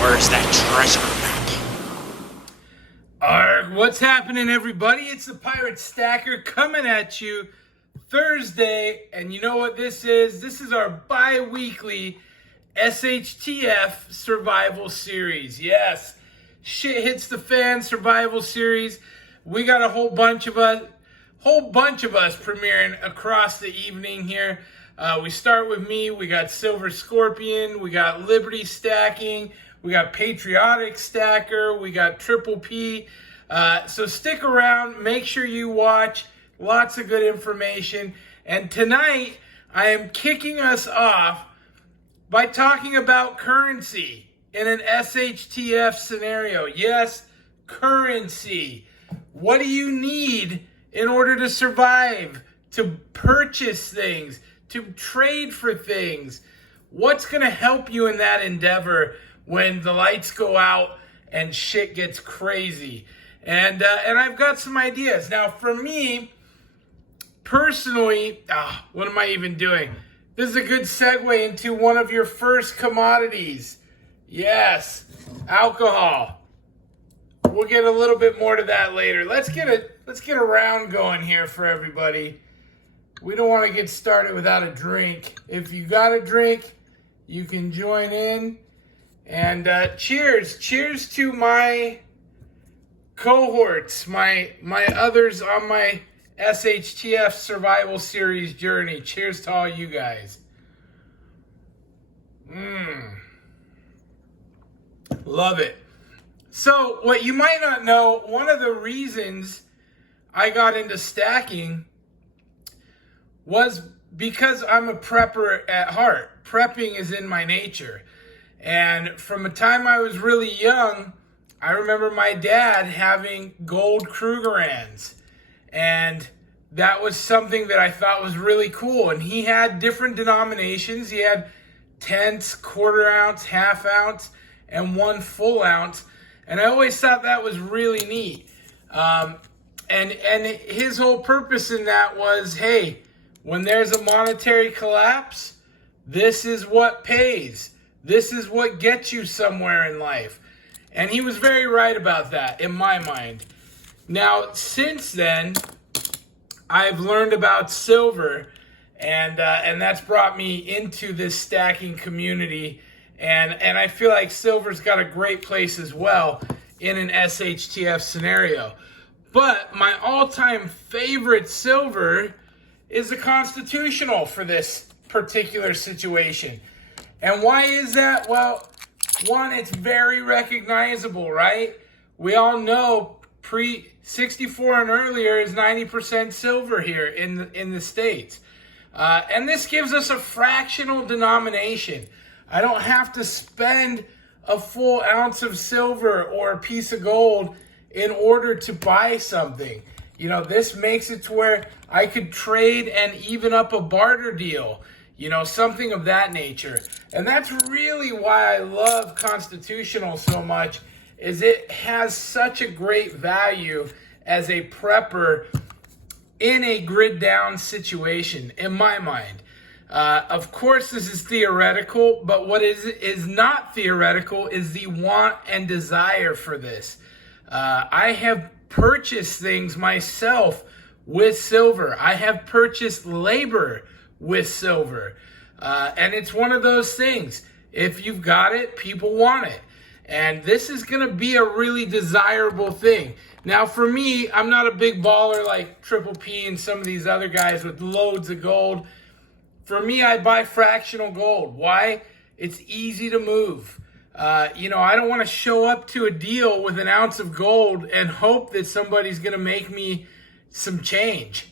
Where's that treasure map? Arg, what's happening, everybody? It's the Pirate Stacker coming at you Thursday, and you know what this is? This is our bi-weekly SHTF survival series. Yes, shit hits the fan survival series. We got a whole bunch of us premiering across the evening here. We start with me. We got Silver Scorpion. We got Liberty Stacking. We got Patriotic Stacker. We got Triple P. So stick around. Make sure you watch. Lots of good information. And tonight, I am kicking us off by talking about currency in an SHTF scenario. Yes, currency. What do you need in order to survive, to purchase things, to trade for things? What's going to help you in that endeavor when the lights go out and shit gets crazy? And I've got some ideas. Now, for me, personally, what am I even doing? This is a good segue into one of your first commodities. Yes, alcohol. We'll get a little bit more to that later. Let's get a round going here for everybody. We don't want to get started without a drink. If you got a drink, you can join in. And cheers. Cheers to my cohorts, my others on my SHTF survival series journey. Cheers to all you guys. Love it. So, what you might not know, one of the reasons I got into stacking was because I'm a prepper at heart. Prepping is in my nature. And from the time I was really young, I remember my dad having gold Krugerrands. And that was something that I thought was really cool. And he had different denominations. He had tenths, quarter ounce, half ounce, and 1 full ounce. And I always thought that was really neat. And his whole purpose in that was, hey, when there's a monetary collapse, this is what pays. This is what gets you somewhere in life. And he was very right about that, in my mind. Now, since then, I've learned about silver, and that's brought me into this stacking community. And I feel like silver's got a great place as well in an SHTF scenario. But my all-time favorite silver is the constitutional for this particular situation. And why is that? Well, one, it's very recognizable, right? We all know pre-64 and earlier is 90% silver here in the States. And this gives us a fractional denomination. I don't have to spend a full ounce of silver or a piece of gold in order to buy something. You know, this makes it to where I could trade and even up a barter deal, you know, something of that nature. And that's really why I love constitutional so much, is it has such a great value as a prepper in a grid down situation, in my mind. Of course, this is theoretical, but what is not theoretical is the want and desire for this. I have purchased things myself with silver. I have purchased labor with silver. And it's one of those things. If you've got it, people want it. And this is going to be a really desirable thing. Now, for me, I'm not a big baller like Triple P and some of these other guys with loads of gold. For me, I buy fractional gold. Why? It's easy to move. You know, I don't want to show up to a deal with an ounce of gold and hope that somebody's going to make me some change,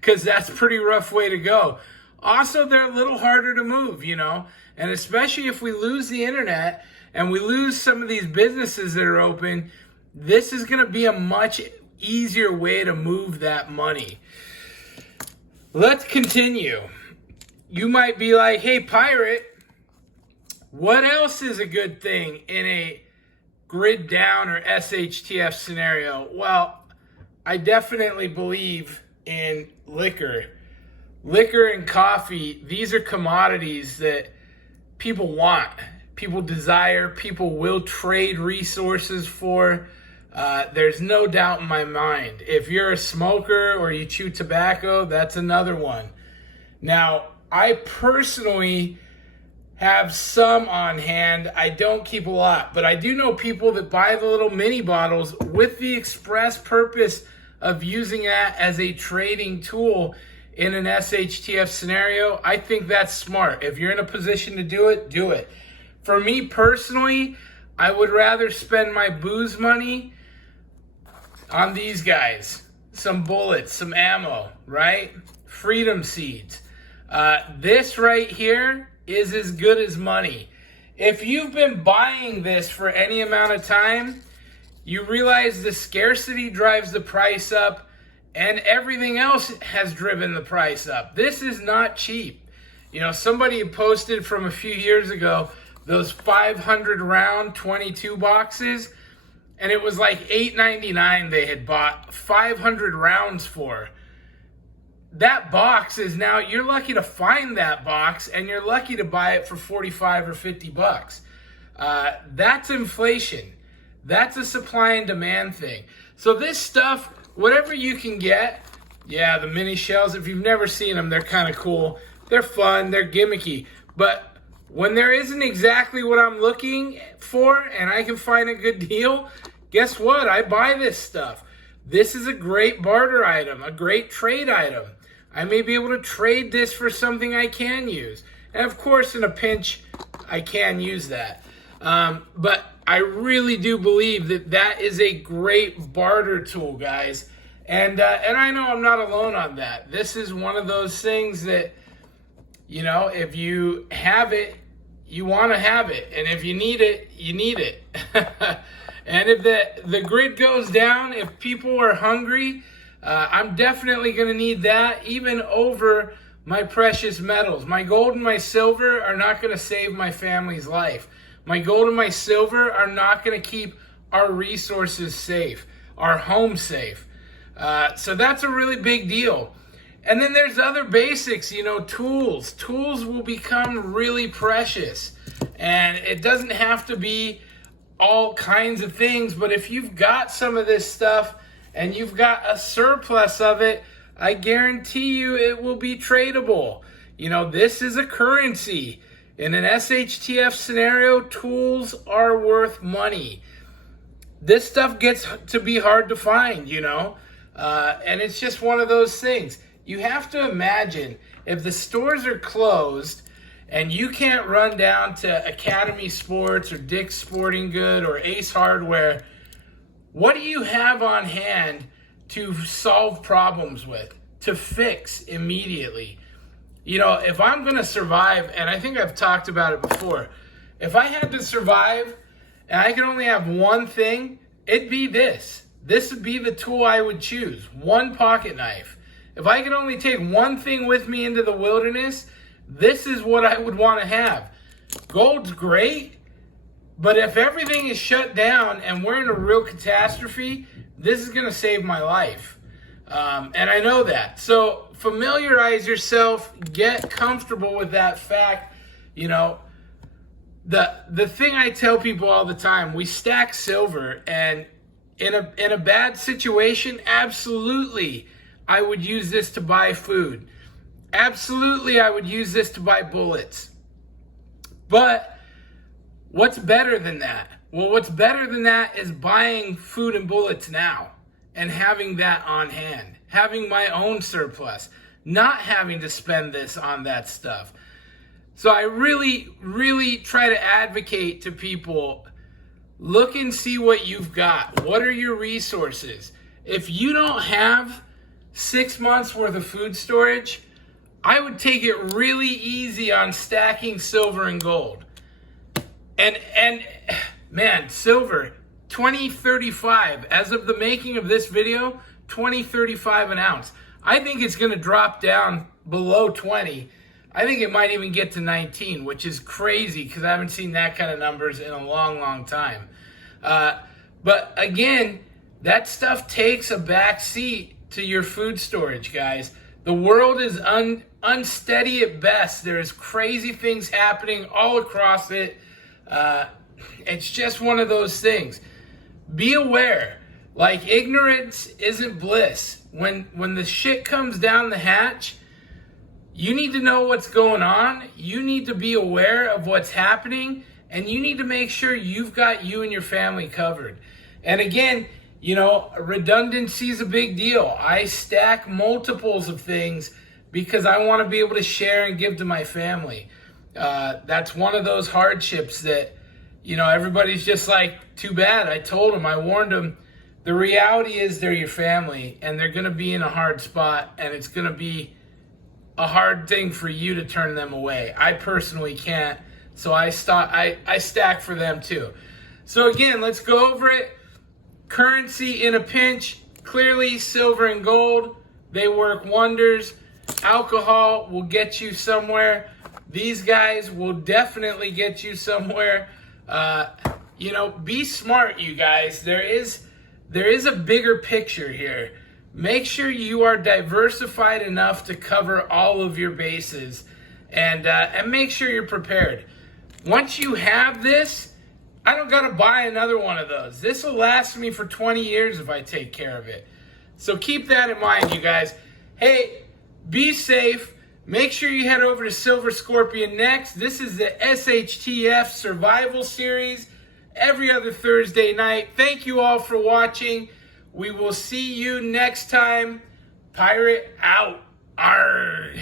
because that's a pretty rough way to go. Also, they're a little harder to move, you know, and especially if we lose the internet and we lose some of these businesses that are open, this is going to be a much easier way to move that money. Let's continue. You might be like, hey, Pirate, what else is a good thing in a grid down or SHTF scenario? Well, I definitely believe in liquor. Liquor and coffee, these are commodities that people want. people desire, people will trade resources for. There's no doubt in my mind. If you're a smoker or you chew tobacco, that's another one. Now, I personally have some on hand. I don't keep a lot, but I do know people that buy the little mini bottles with the express purpose of using that as a trading tool in an SHTF scenario. I think that's smart. If you're in a position to do it, do it. For me personally, I would rather spend my booze money on these guys. Some bullets, some ammo, right? Freedom seeds. This right here is as good as money. If you've been buying this for any amount of time, you realize the scarcity drives the price up, and everything else has driven the price up. This is not cheap. You know, somebody posted from a few years ago those 500 round 22 boxes, and it was like $8.99 they had bought 500 rounds for. That box is now, you're lucky to find that box, and you're lucky to buy it for 45 or 50 bucks. That's inflation. That's a supply and demand thing. So this stuff, whatever you can get, yeah, the mini shells, if you've never seen them, they're kind of cool. They're fun, they're gimmicky. But when there isn't exactly what I'm looking for and I can find a good deal, guess what? I buy this stuff. This is a great barter item, a great trade item. I may be able to trade this for something I can use. And of course, in a pinch, I can use that. But I really do believe that that is a great barter tool, guys. And I know I'm not alone on that. This is one of those things that, you know, if you have it, you want to have it. And if you need it, you need it. And if the grid goes down, if people are hungry, I'm definitely going to need that even over my precious metals. My gold and my silver are not going to save my family's life. My gold and my silver are not going to keep our resources safe, our home safe. So that's a really big deal. And then there's other basics, you know, tools. Tools will become really precious. And it doesn't have to be all kinds of things, but if you've got some of this stuff and you've got a surplus of it, I guarantee you it will be tradable. You know, this is a currency. In an SHTF scenario, tools are worth money. This stuff gets to be hard to find, you know, and it's just one of those things. You have to imagine if the stores are closed and you can't run down to Academy Sports or Dick's Sporting Good or Ace Hardware, what do you have on hand to solve problems with, to fix immediately? You know, if I'm going to survive, and I think I've talked about it before, if I had to survive and I could only have one thing, it'd be this. This would be the tool I would choose, one pocket knife. If I could only take one thing with me into the wilderness, this is what I would want to have. Gold's great, but if everything is shut down and we're in a real catastrophe, this is going to save my life. And I know that. So familiarize yourself, get comfortable with that fact. You know, the thing I tell people all the time, we stack silver, and in a bad situation, absolutely, I would use this to buy food. Absolutely, I would use this to buy bullets. But what's better than that? Well, what's better than that is buying food and bullets now and having that on hand, having my own surplus, not having to spend this on that stuff. So I really, really try to advocate to people, look and see what you've got. What are your resources? If you don't have 6 months worth of food storage, I would take it really easy on stacking silver and gold. And man, silver, $20.35. As of the making of this video, $20.35 an ounce. I think it's going to drop down below 20. I think it might even get to 19, which is crazy because I haven't seen that kind of numbers in a long, long time. But again, that stuff takes a back seat to your food storage, guys. The world is unsteady at best. There's crazy things happening all across it. It's just one of those things. Be aware. Like, ignorance isn't bliss. When the shit comes down the hatch, you need to know what's going on. You need to be aware of what's happening, and you need to make sure you've got you and your family covered. And again, you know, redundancy is a big deal. I stack multiples of things because I want to be able to share and give to my family. That's one of those hardships that, you know, everybody's just like, too bad. I told them, I warned them. The reality is they're your family, and they're going to be in a hard spot, and it's going to be a hard thing for you to turn them away. I personally can't, so I stack for them too. So again, let's go over it. Currency in a pinch. Clearly, silver and gold, they work wonders. Alcohol will get you somewhere. These guys will definitely get you somewhere. You know, be smart, you guys. There is a bigger picture here. Make sure you are diversified enough to cover all of your bases, and make sure you're prepared. Once you have this, I don't gotta buy another one of those. This will last me for 20 years if I take care of it. So keep that in mind, you guys. Hey, be safe. Make sure you head over to Silver Scorpion next. This is the SHTF Survival Series every other Thursday night. Thank you all for watching. We will see you next time. Pirate out. Arr.